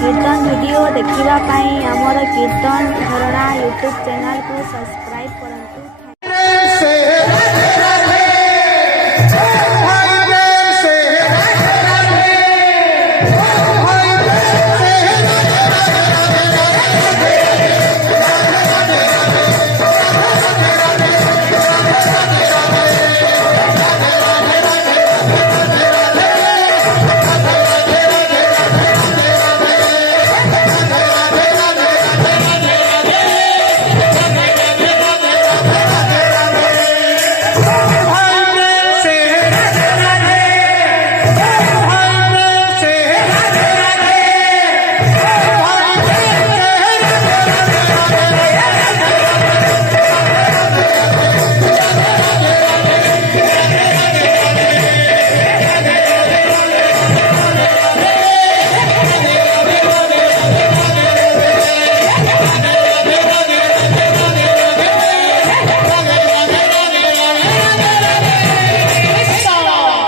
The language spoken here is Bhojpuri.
कीर्तन वीडियो देखिबा पई हमर कीर्तन झरणा यूट्यूब चैनल को सब्सक्राइब करंतु।